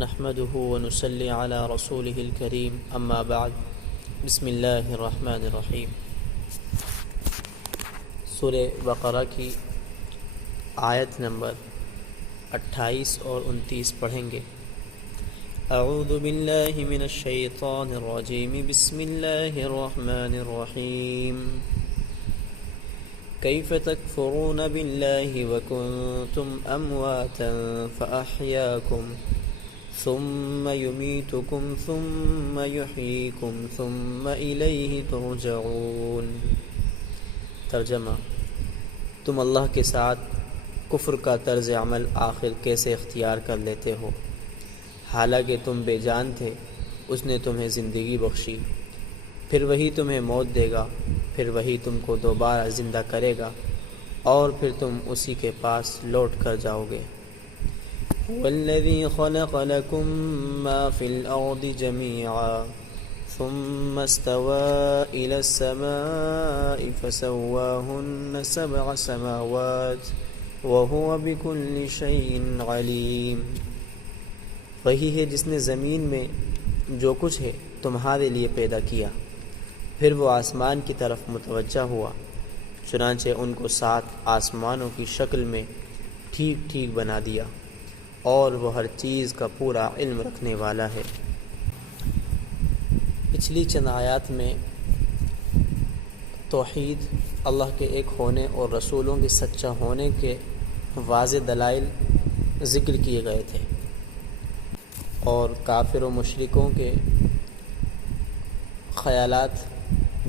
نحمده ونصلي على رسوله الكريم اما بعد بسم اللہ الرحمن الرحیم۔ سورہ بقرہ کی آیت نمبر 28 اور 29 پڑھیں گے۔ اعوذ باللہ من الشیطان الرجیم بسم اللہ الرحمن الرحیم۔ کیف تکفرون باللہ وکنتم امواتا فاحیاکم ثم یمیتکم ثم یحییکم ثم الیہ ترجعون۔ ترجمہ: تم اللہ کے ساتھ کفر کا طرز عمل آخر کیسے اختیار کر لیتے ہو، حالانکہ تم بے جان تھے، اس نے تمہیں زندگی بخشی، پھر وہی تمہیں موت دے گا، پھر وہی تم کو دوبارہ زندہ کرے گا، اور پھر تم اسی کے پاس لوٹ کر جاؤ گے۔ وَالَّذِي خَلَقَ لَكُم مَّا فِي الْأَرْضِ جَمِيعًا ثُمَّ اسْتَوَىٰ إِلَى السَّمَاءِ فَسَوَّاهُنَّ سَبْعَ سَمَاوَاتٍ وَهُوَ بِكُلِّ شَيْءٍ عَلِيمٌ۔ وہی ہے جس نے زمین میں جو کچھ ہے تمہارے لیے پیدا کیا، پھر وہ آسمان کی طرف متوجہ ہوا، چنانچہ ان کو 7 آسمانوں کی شکل میں ٹھیک ٹھیک بنا دیا، اور وہ ہر چیز کا پورا علم رکھنے والا ہے۔ پچھلی چند آیات میں توحید، اللہ کے ایک ہونے اور رسولوں کے سچا ہونے کے واضح دلائل ذکر کیے گئے تھے، اور کافر و مشرکوں کے خیالات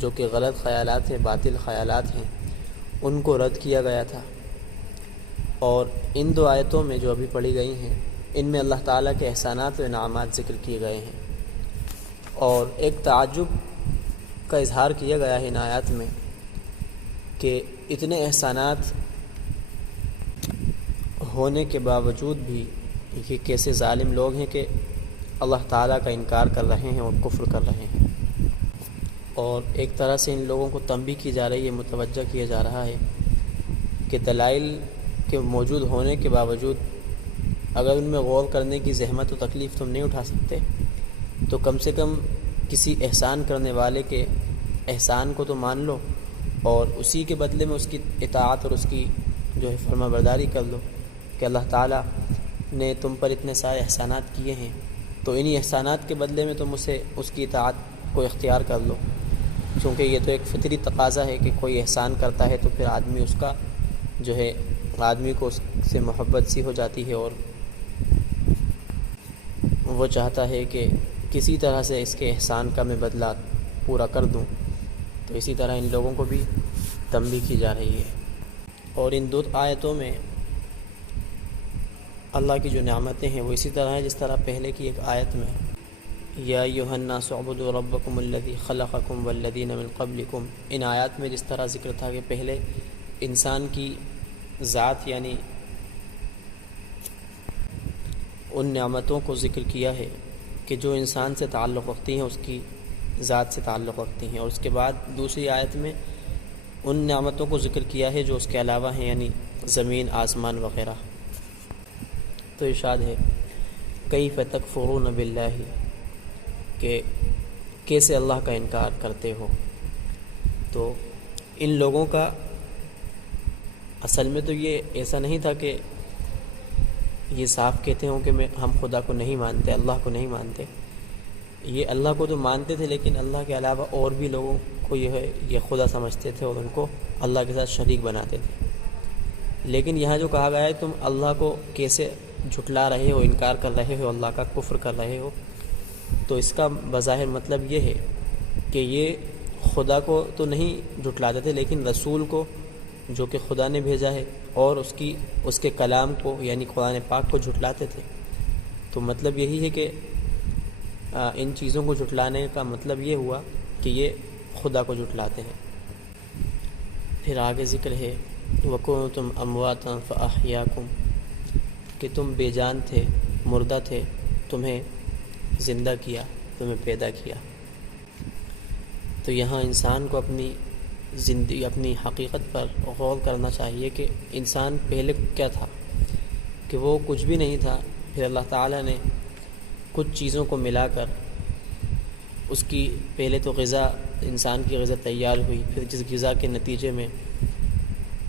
جو کہ غلط خیالات ہیں، باطل خیالات ہیں، ان کو رد کیا گیا تھا۔ اور ان 2 آیتوں میں جو ابھی پڑھی گئی ہیں، ان میں اللہ تعالیٰ کے احسانات و انعامات ذکر کیے گئے ہیں، اور ایک تعجب کا اظہار کیا گیا ہے ان آیات میں کہ اتنے احسانات ہونے کے باوجود بھی یہ کیسے ظالم لوگ ہیں کہ اللہ تعالیٰ کا انکار کر رہے ہیں اور کفر کر رہے ہیں۔ اور ایک طرح سے ان لوگوں کو تنبیہ کی جا رہی ہے، متوجہ کیا جا رہا ہے کہ دلائل کے موجود ہونے کے باوجود اگر ان میں غور کرنے کی زحمت و تکلیف تم نہیں اٹھا سکتے، تو کم سے کم کسی احسان کرنے والے کے احسان کو تو مان لو، اور اسی کے بدلے میں اس کی اطاعت اور اس کی جو ہے فرما برداری کر لو کہ اللہ تعالیٰ نے تم پر اتنے سارے احسانات کیے ہیں، تو انہی احسانات کے بدلے میں تم اس کی اطاعت کو اختیار کر لو، چونکہ یہ تو ایک فطری تقاضا ہے کہ کوئی احسان کرتا ہے تو پھر آدمی اس کا جو ہے آدمی کو اس سے محبت سی ہو جاتی ہے، اور وہ چاہتا ہے کہ کسی طرح سے اس کے احسان کا میں بدلہ پورا کر دوں۔ تو اسی طرح ان لوگوں کو بھی تنبیہ کی جا رہی ہے۔ اور ان 2 آیتوں میں اللہ کی جو نعمتیں ہیں وہ اسی طرح ہیں جس طرح پہلے کی ایک آیت میں یا ایھا الناس اعبدوا ربکم الذی خلقکم والذین من قبلکم، ان آیات میں جس طرح ذکر تھا کہ پہلے انسان کی ذات یعنی ان نعمتوں کو ذکر کیا ہے کہ جو انسان سے تعلق رکھتی ہیں، اس کی ذات سے تعلق رکھتی ہیں، اور اس کے بعد دوسری آیت میں ان نعمتوں کو ذکر کیا ہے جو اس کے علاوہ ہیں، یعنی زمین، آسمان وغیرہ۔ تو ارشاد ہے کیف تکفرون باللہ، کہ کیسے اللہ کا انکار کرتے ہو۔ تو ان لوگوں کا اصل میں تو یہ ایسا نہیں تھا کہ یہ صاف کہتے ہوں کہ ہم خدا کو نہیں مانتے، اللہ کو نہیں مانتے۔ یہ اللہ کو تو مانتے تھے، لیکن اللہ کے علاوہ اور بھی لوگوں کو یہ خدا سمجھتے تھے اور ان کو اللہ کے ساتھ شریک بناتے تھے۔ لیکن یہاں جو کہا گیا ہے تم اللہ کو کیسے جھٹلا رہے ہو، انکار کر رہے ہو، اللہ کا کفر کر رہے ہو، تو اس کا بظاہر مطلب یہ ہے کہ یہ خدا کو تو نہیں جھٹلاتے تھے، لیکن رسول کو جو کہ خدا نے بھیجا ہے اور اس کے کلام کو یعنی قرآن پاک کو جھٹلاتے تھے۔ تو مطلب یہی ہے کہ ان چیزوں کو جھٹلانے کا مطلب یہ ہوا کہ یہ خدا کو جھٹلاتے ہیں۔ پھر آگے ذکر ہے وَكُنتُمْ أَمْوَاتًا فَأَحْيَاكُمْ، کہ تم بے جان تھے، مردہ تھے، تمہیں زندہ کیا، تمہیں پیدا کیا۔ تو یہاں انسان کو اپنی زندگی، اپنی حقیقت پر غور کرنا چاہیے کہ انسان پہلے کیا تھا، کہ وہ کچھ بھی نہیں تھا، پھر اللہ تعالیٰ نے کچھ چیزوں کو ملا کر اس کی پہلے تو غذا، انسان کی غذا تیار ہوئی، پھر جس غذا کے نتیجے میں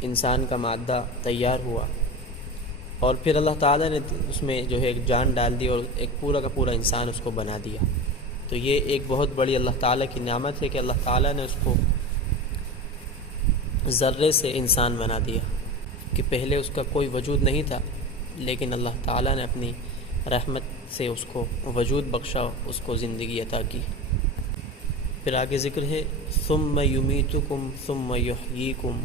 انسان کا مادہ تیار ہوا، اور پھر اللہ تعالیٰ نے اس میں جو ہے ایک جان ڈال دی اور ایک پورا کا پورا انسان اس کو بنا دیا۔ تو یہ ایک بہت بڑی اللہ تعالیٰ کی نعمت ہے کہ اللہ تعالیٰ نے اس کو ذرے سے انسان بنا دیا، کہ پہلے اس کا کوئی وجود نہیں تھا، لیکن اللہ تعالیٰ نے اپنی رحمت سے اس کو وجود بخشا، اس کو زندگی عطا کی۔ پھر آگے ذکر ہے ثم یمیتکم ثم یحییکم،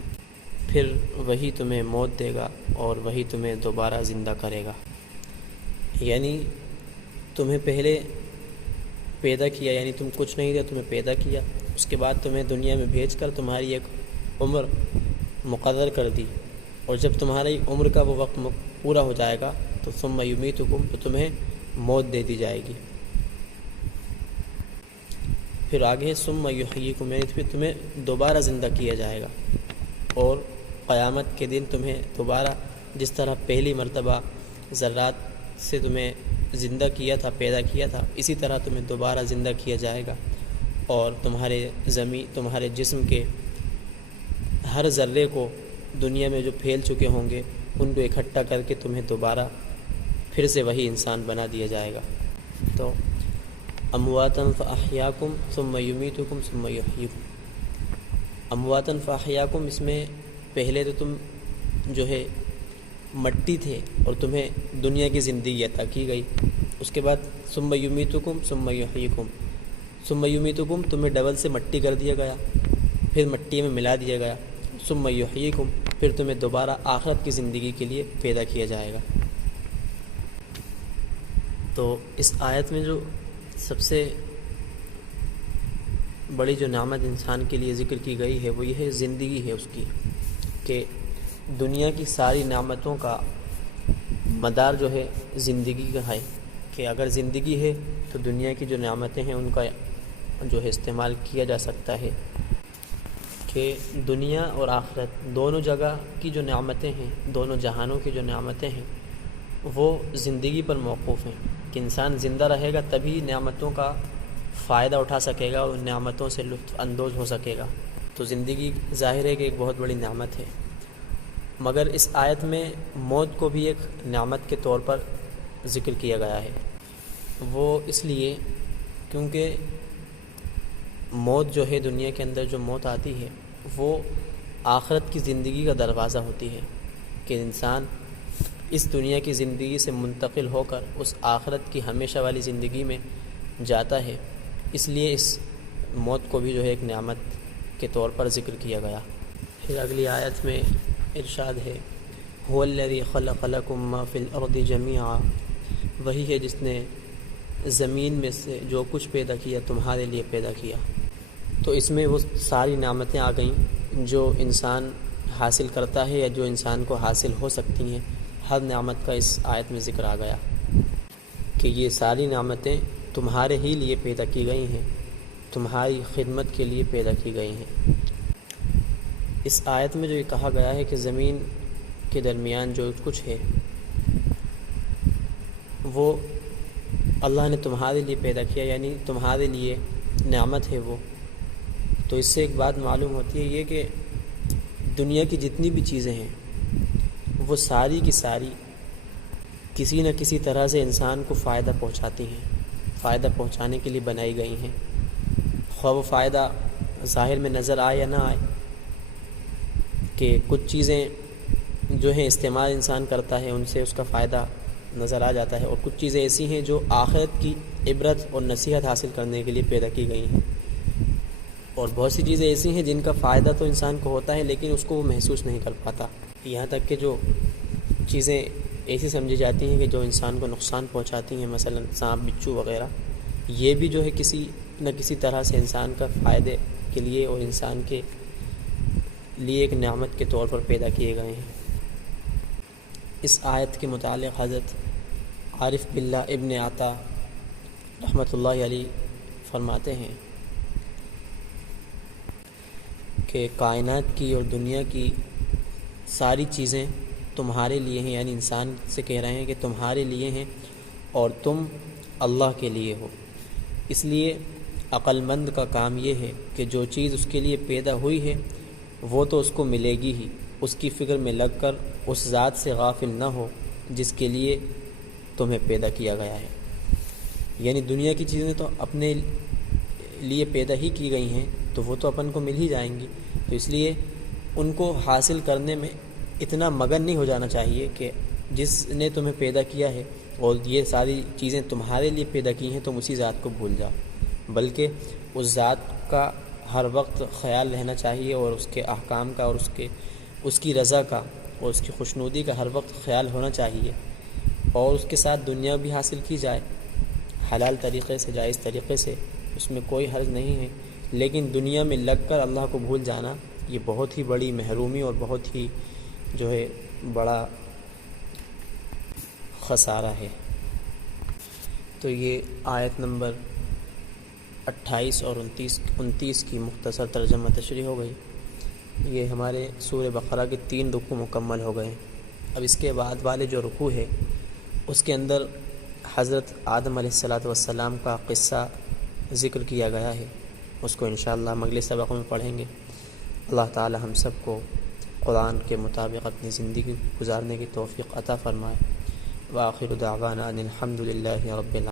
پھر وہی تمہیں موت دے گا اور وہی تمہیں دوبارہ زندہ کرے گا۔ یعنی تمہیں پہلے پیدا کیا، یعنی تم کچھ نہیں تھے، تمہیں پیدا کیا، اس کے بعد تمہیں دنیا میں بھیج کر تمہاری ایک عمر مقرر کر دی، اور جب تمہاری عمر کا وہ وقت پورا ہو جائے گا تو ثم یمیتکم، تو تمہیں موت دے دی جائے گی۔ پھر آگے ثم یحییکم، یعنی پھر تمہیں دوبارہ زندہ کیا جائے گا، اور قیامت کے دن تمہیں دوبارہ جس طرح پہلی مرتبہ ذرات سے تمہیں زندہ کیا تھا، پیدا کیا تھا، اسی طرح تمہیں دوبارہ زندہ کیا جائے گا، اور تمہارے جسم کے ہر ذرے کو دنیا میں جو پھیل چکے ہوں گے ان کو اکٹھا کر کے تمہیں دوبارہ پھر سے وہی انسان بنا دیا جائے گا۔ تو امواتن فاحیاکم ثم یمیتکم ثم یحییکم، امواتن فاحیاکم، اس میں پہلے تو تم جو ہے مٹی تھے اور تمہیں دنیا کی زندگی عطا کی گئی، اس کے بعد ثم یمیتکم ثم یحییکم، ثم یمیتکم تمہیں ڈبل سے مٹی کر دیا گیا، پھر مٹی میں ملا دیا گیا، ثم یحییکم پھر تمہیں دوبارہ آخرت کی زندگی کے لیے پیدا کیا جائے گا۔ تو اس آیت میں جو سب سے بڑی جو نعمت انسان کے لیے ذکر کی گئی ہے وہ یہ ہے زندگی ہے اس کی، کہ دنیا کی ساری نعمتوں کا مدار جو ہے زندگی کا ہے، کہ اگر زندگی ہے تو دنیا کی جو نعمتیں ہیں ان کا جو ہے استعمال کیا جا سکتا ہے، کہ دنیا اور آخرت دونوں جگہ کی جو نعمتیں ہیں، دونوں جہانوں کی جو نعمتیں ہیں وہ زندگی پر موقوف ہیں، کہ انسان زندہ رہے گا تبھی نعمتوں کا فائدہ اٹھا سکے گا اور ان نعمتوں سے لطف اندوز ہو سکے گا۔ تو زندگی ظاہر ہے کہ ایک بہت بڑی نعمت ہے، مگر اس آیت میں موت کو بھی ایک نعمت کے طور پر ذکر کیا گیا ہے۔ وہ اس لیے کیونکہ موت جو ہے دنیا کے اندر جو موت آتی ہے وہ آخرت کی زندگی کا دروازہ ہوتی ہے، کہ انسان اس دنیا کی زندگی سے منتقل ہو کر اس آخرت کی ہمیشہ والی زندگی میں جاتا ہے، اس لیے اس موت کو بھی جو ہے ایک نعمت کے طور پر ذکر کیا گیا۔ پھر اگلی آیت میں ارشاد ہے هو الذی خلق لکم ما فی الارض جمیعا، وہی ہے جس نے زمین میں سے جو کچھ پیدا کیا تمہارے لیے پیدا کیا۔ تو اس میں وہ ساری نعمتیں آ گئیں جو انسان حاصل کرتا ہے یا جو انسان کو حاصل ہو سکتی ہیں، ہر نعمت کا اس آیت میں ذکر آ گیا، کہ یہ ساری نعمتیں تمہارے ہی لیے پیدا کی گئی ہیں، تمہاری خدمت کے لیے پیدا کی گئی ہیں۔ اس آیت میں جو یہ کہا گیا ہے کہ زمین کے درمیان جو کچھ ہے وہ اللہ نے تمہارے لیے پیدا کیا، یعنی تمہارے لیے نعمت ہے وہ، تو اس سے ایک بات معلوم ہوتی ہے یہ کہ دنیا کی جتنی بھی چیزیں ہیں وہ ساری کی ساری کسی نہ کسی طرح سے انسان کو فائدہ پہنچاتی ہیں، فائدہ پہنچانے کے لیے بنائی گئی ہیں، خواہ وہ فائدہ ظاہر میں نظر آئے یا نہ آئے، کہ کچھ چیزیں جو ہیں استعمال انسان کرتا ہے ان سے اس کا فائدہ نظر آ جاتا ہے، اور کچھ چیزیں ایسی ہیں جو آخرت کی عبرت اور نصیحت حاصل کرنے کے لیے پیدا کی گئی ہیں، اور بہت سی چیزیں ایسی ہیں جن کا فائدہ تو انسان کو ہوتا ہے لیکن اس کو وہ محسوس نہیں کر پاتا، یہاں تک کہ جو چیزیں ایسی سمجھی جاتی ہیں کہ جو انسان کو نقصان پہنچاتی ہیں، مثلا سانپ بچھو وغیرہ، یہ بھی جو ہے کسی نہ کسی طرح سے انسان کا فائدے کے لیے اور انسان کے لیے ایک نعمت کے طور پر پیدا کیے گئے ہیں۔ اس آیت کے متعلق حضرت عارف باللہ ابن عطا رحمۃ اللہ علیہ فرماتے ہیں کہ کائنات کی اور دنیا کی ساری چیزیں تمہارے لیے ہیں، یعنی انسان سے کہہ رہے ہیں کہ تمہارے لیے ہیں، اور تم اللہ کے لیے ہو۔ اس لیے عقل مند کا کام یہ ہے کہ جو چیز اس کے لیے پیدا ہوئی ہے وہ تو اس کو ملے گی ہی، اس کی فکر میں لگ کر اس ذات سے غافل نہ ہو جس کے لیے تمہیں پیدا کیا گیا ہے۔ یعنی دنیا کی چیزیں تو اپنے لیے پیدا ہی کی گئی ہیں تو وہ تو اپن کو مل ہی جائیں گی، تو اس لیے ان کو حاصل کرنے میں اتنا مگن نہیں ہو جانا چاہیے کہ جس نے تمہیں پیدا کیا ہے اور یہ ساری چیزیں تمہارے لیے پیدا کی ہیں تم اسی ذات کو بھول جاؤ، بلکہ اس ذات کا ہر وقت خیال رہنا چاہیے اور اس کے احکام کا اور اس کی رضا کا اور اس کی خوشنودی کا ہر وقت خیال ہونا چاہیے، اور اس کے ساتھ دنیا بھی حاصل کی جائے حلال طریقے سے، جائز طریقے سے، اس میں کوئی حرج نہیں ہے، لیکن دنیا میں لگ کر اللہ کو بھول جانا یہ بہت ہی بڑی محرومی اور بہت ہی جو ہے بڑا خسارہ ہے۔ تو یہ آیت نمبر 28 اور 29 کی مختصر ترجمہ تشریح ہو گئی۔ یہ ہمارے سورہ بقرہ کے 3 رکوع مکمل ہو گئے۔ اب اس کے بعد والے جو رکوع ہے اس کے اندر حضرت آدم علیہ السلام کا قصہ ذکر کیا گیا ہے، اس کو انشاءاللہ ہم اگلے سبق میں پڑھیں گے۔ اللہ تعالی ہم سب کو قرآن کے مطابق اپنی زندگی گزارنے کی توفیق عطا فرمائے۔ وآخر دعوانا ان الحمد للہ رب العالمین۔